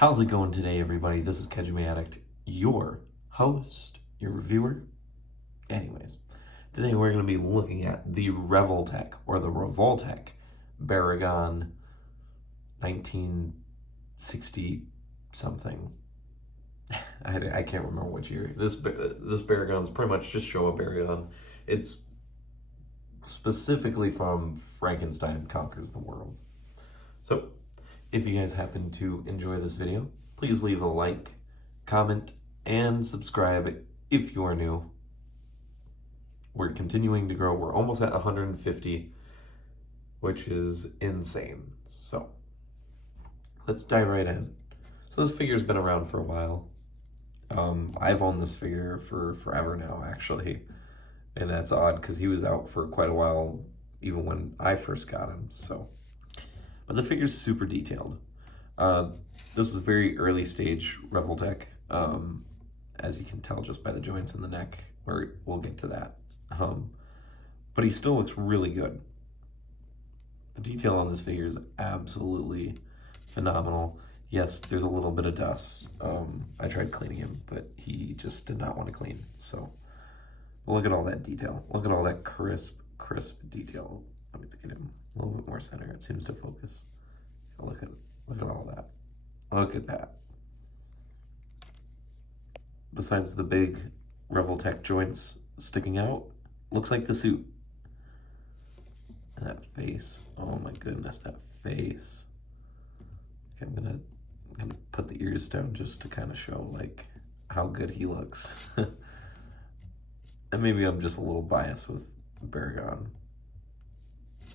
How's it going today, everybody? This is Kajime Addict, your host, your reviewer. Anyways, today we're going to be looking at the Revoltech, or the Revoltech Baragon 1960 something. I can't remember which year. This Baragon's pretty much just show a Baragon. It's specifically from Frankenstein Conquers the World. So, if you guys happen to enjoy this video, please leave a like, comment, and subscribe if you are new. We're continuing to grow. We're almost at 150, which is insane. So, let's dive right in. So this figure's been around for a while. I've owned this figure for forever now, actually. And that's odd because he was out for quite a while, even when I first got him, so. But the figure's super detailed. This is a very early stage Revoltech, as you can tell just by the joints in the neck, where we'll get to that. But he still looks really good. The detail on this figure is absolutely phenomenal. Yes, there's a little bit of dust. I tried cleaning him, but he just did not want to clean. So look at all that detail. Look at all that crisp detail. Let me get him a little bit more center. It seems to focus. Look at all that. Look at that. Besides the big Revoltech joints sticking out, looks like the suit. And that face. Oh my goodness, that face. Okay, I'm gonna put the ears down just to kind of show like how good he looks. And maybe I'm just a little biased with Baragon.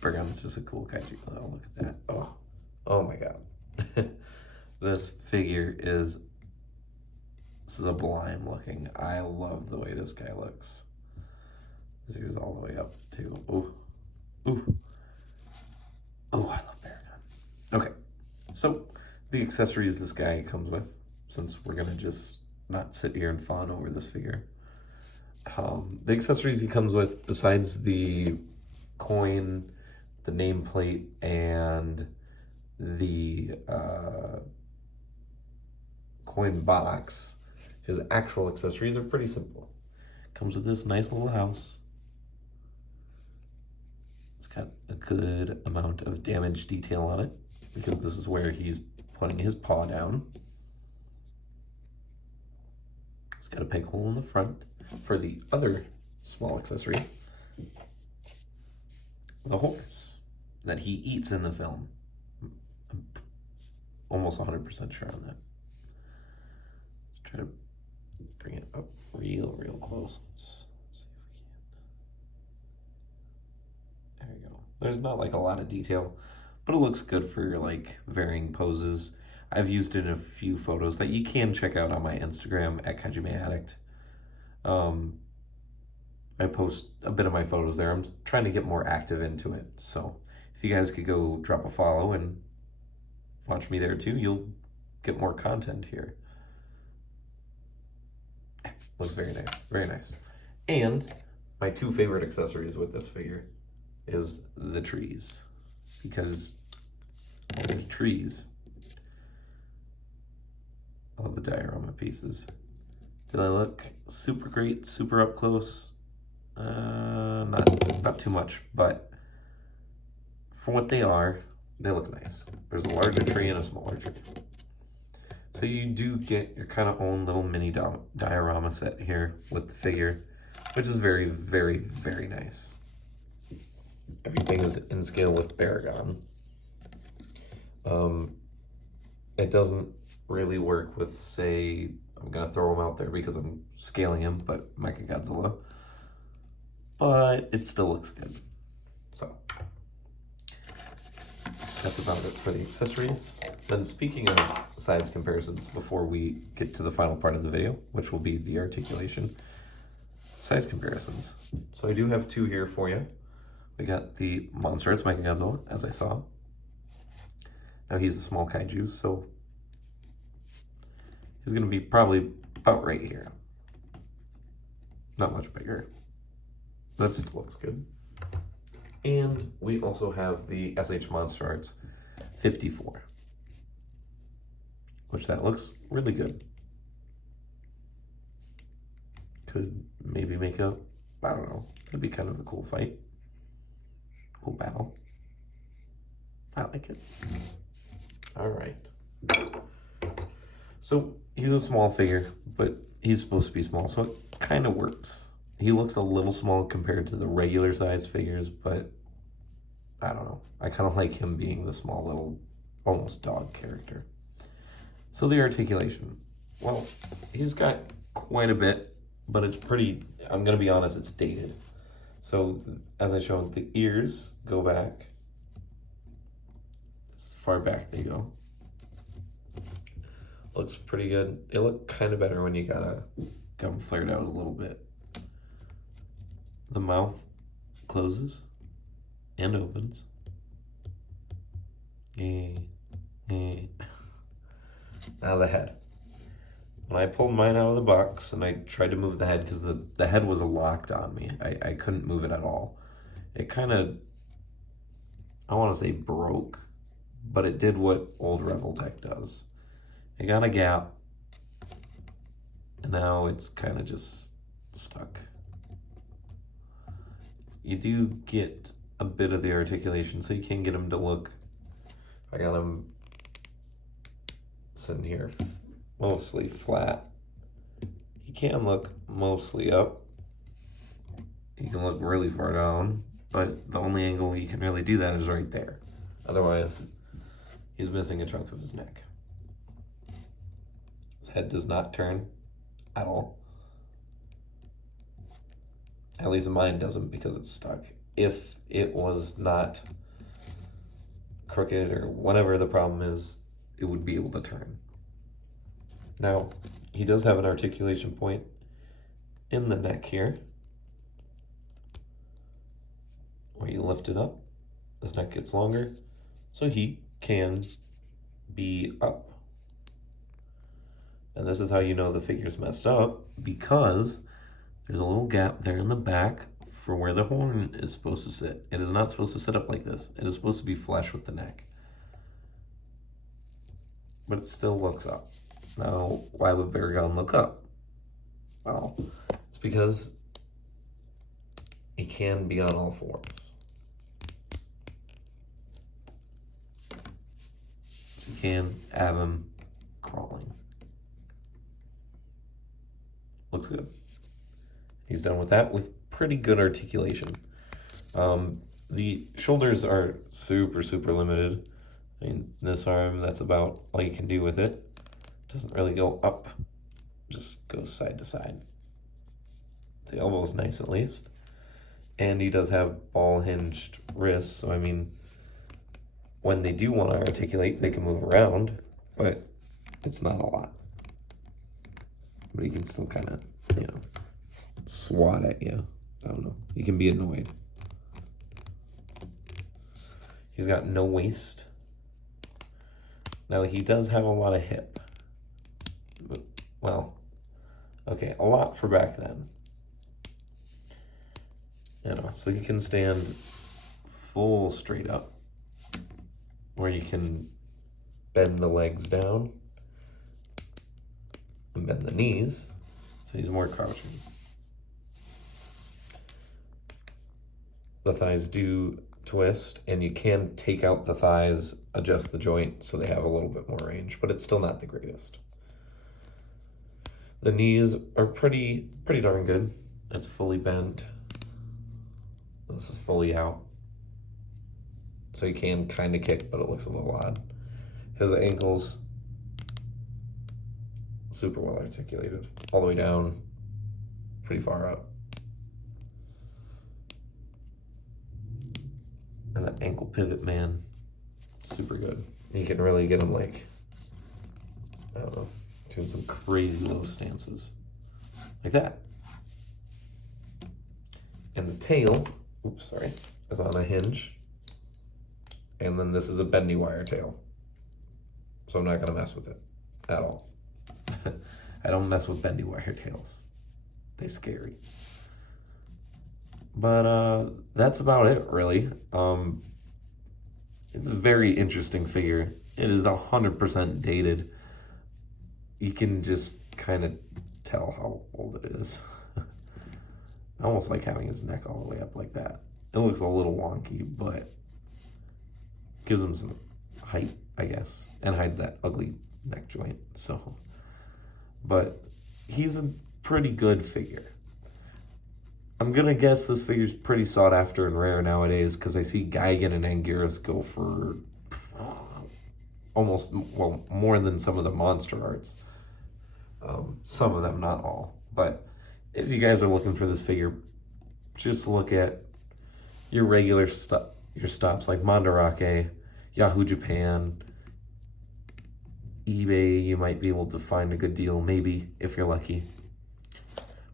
Baragon's just a cool kaiju. Oh, look at that. Oh my god. This figure is sublime looking. I love the way this guy looks. This goes all the way up too. Oh, I love Baragon. Okay, so the accessories this guy comes with, since we're gonna just not sit here and fawn over this figure. The accessories he comes with, besides the coin, the nameplate, and the coin box, his actual accessories are pretty simple. Comes with this nice little house. It's got a good amount of damage detail on it, because this is where he's putting his paw down. It's got a peg hole in the front for the other small accessory, the horse that he eats in the film. I'm almost 100% sure on that. Let's try to bring it up real close. Let's see if we can. There we go. There's not like a lot of detail, but it looks good for like varying poses. I've used it in a few photos that you can check out on my Instagram at Kajime Addict. I post a bit of my photos there. I'm trying to get more active into it. So if you guys could go drop a follow and watch me there too, you'll get more content here. Looks very nice, very nice. And my two favorite accessories with this figure is the trees, because all the trees, all the diorama pieces. Do they look super great, super up close? Not too much, but for what they are, they look nice. There's a larger tree and a smaller tree. So you do get your kind of own little mini diorama set here with the figure, which is very nice. Everything is in scale with Baragon. It doesn't really work with, say, I'm gonna throw him out there because I'm scaling him, but Mechagodzilla. But it still looks good. So that's about it for the accessories. Then speaking of size comparisons, before we get to the final part of the video, which will be the articulation, size comparisons. So I do have two here for you. We got the Monster Arts Mechagodzilla, as I saw. Now he's a small kaiju, so he's gonna be probably about right here. Not much bigger. That still looks good. And we also have the SH Monster Arts 54. which that looks really good. Could maybe make a, I don't know, it'd be kind of a cool fight. Cool battle. I like it. All right. So he's a small figure, but he's supposed to be small, so it kind of works. He looks a little small compared to the regular size figures, but I don't know. I kind of like him being the small little, almost dog character. So the articulation. Well, he's got quite a bit, but it's pretty, I'm going to be honest, it's dated. So as I showed, the ears go back. As far back they go. Looks pretty good. They look kind of better when you gotta come flared out a little bit. The mouth closes and opens. Now the head. When I pulled mine out of the box and I tried to move the head, because the head was locked on me. I couldn't move it at all. It kind of, I want to say broke, but it did what old Revoltech does. It got a gap, and now it's kind of just stuck. You do get a bit of the articulation, so you can get him to look. I got him sitting here mostly flat. He can look mostly up. He can look really far down, but the only angle you can really do that is right there. Otherwise, he's missing a chunk of his neck. His head does not turn at all. At least mine doesn't, because it's stuck. If it was not crooked or whatever the problem is, it would be able to turn. Now, he does have an articulation point in the neck here, where you lift it up, his neck gets longer, so he can be up. And this is how you know the figure's messed up, because there's a little gap there in the back for where the horn is supposed to sit. It is not supposed to sit up like this. It is supposed to be flush with the neck. But it still looks up. Now, why would Baragon look up? Well, it's because he can be on all fours. You can have him crawling. Looks good. He's done with that with pretty good articulation. The shoulders are super, super limited. I mean, this arm, that's about all you can do with it. Doesn't really go up, just goes side to side. The elbow's nice at least. And he does have ball hinged wrists, so I mean, when they do want to articulate, they can move around, but it's not a lot. But he can still kind of, you know, swat at you. I don't know. He can be annoyed. He's got no waist. Now, he does have a lot of hip. Well, okay, a lot for back then. You know, so you can stand full straight up, or you can bend the legs down and bend the knees, so he's more crouching. The thighs do twist, and you can take out the thighs, adjust the joint so they have a little bit more range, but it's still not the greatest. The knees are pretty darn good. It's fully bent. This is fully out. So you can kind of kick, but it looks a little odd. His ankles, super well articulated. All the way down, pretty far up. And the ankle pivot, man, super good. You can really get him, like, I don't know, doing some crazy low stances. Like that. And the tail, oops, sorry, is on a hinge. And then this is a bendy wire tail. So I'm not gonna mess with it at all. I don't mess with bendy wire tails. They're scary. But that's about it, really. It's a very interesting figure. It is 100% dated. you can just kind of tell how old it is. I almost like having his neck all the way up like that. It looks a little wonky, but gives him some height, I guess, and hides that ugly neck joint. So, but he's a pretty good figure. I'm gonna guess this figure's pretty sought after and rare nowadays because I see Gigan and Anguirus go for almost, well, more than some of the monster arts. Some of them, not all. But if you guys are looking for this figure, just look at your regular your stops like Mandarake, Yahoo Japan, eBay. You might be able to find a good deal, maybe, if you're lucky.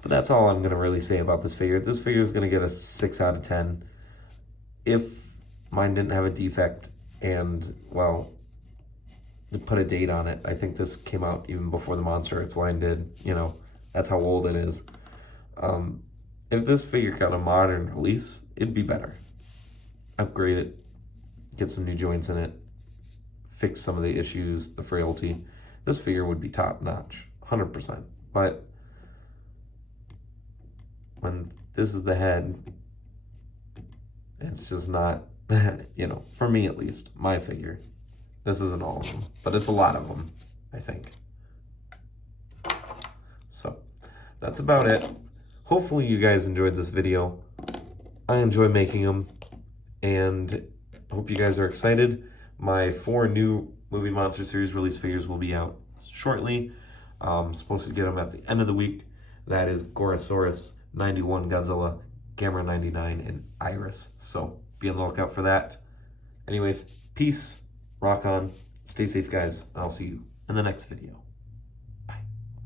But that's all I'm going to really say about this figure. This figure is going to get a 6 out of 10. If mine didn't have a defect and, well, to put a date on it, I think this came out even before the Monster Arts line did. You know, that's how old it is. If this figure got a modern release, it'd be better. Upgrade it, get some new joints in it, fix some of the issues, the frailty. This figure would be top notch, 100%. But when this is the head, it's just not, you know, for me at least, my figure. This isn't all of them, but it's a lot of them, I think. So, that's about it. Hopefully you guys enjoyed this video. I enjoy making them, and hope you guys are excited. My 4 new Movie Monster Series release figures will be out shortly. I'm supposed to get them at the end of the week. That is Gorosaurus, 91 Godzilla, Gamera 99, and Iris. So be on the lookout for that. Anyways, peace, rock on, stay safe guys, and I'll see you in the next video.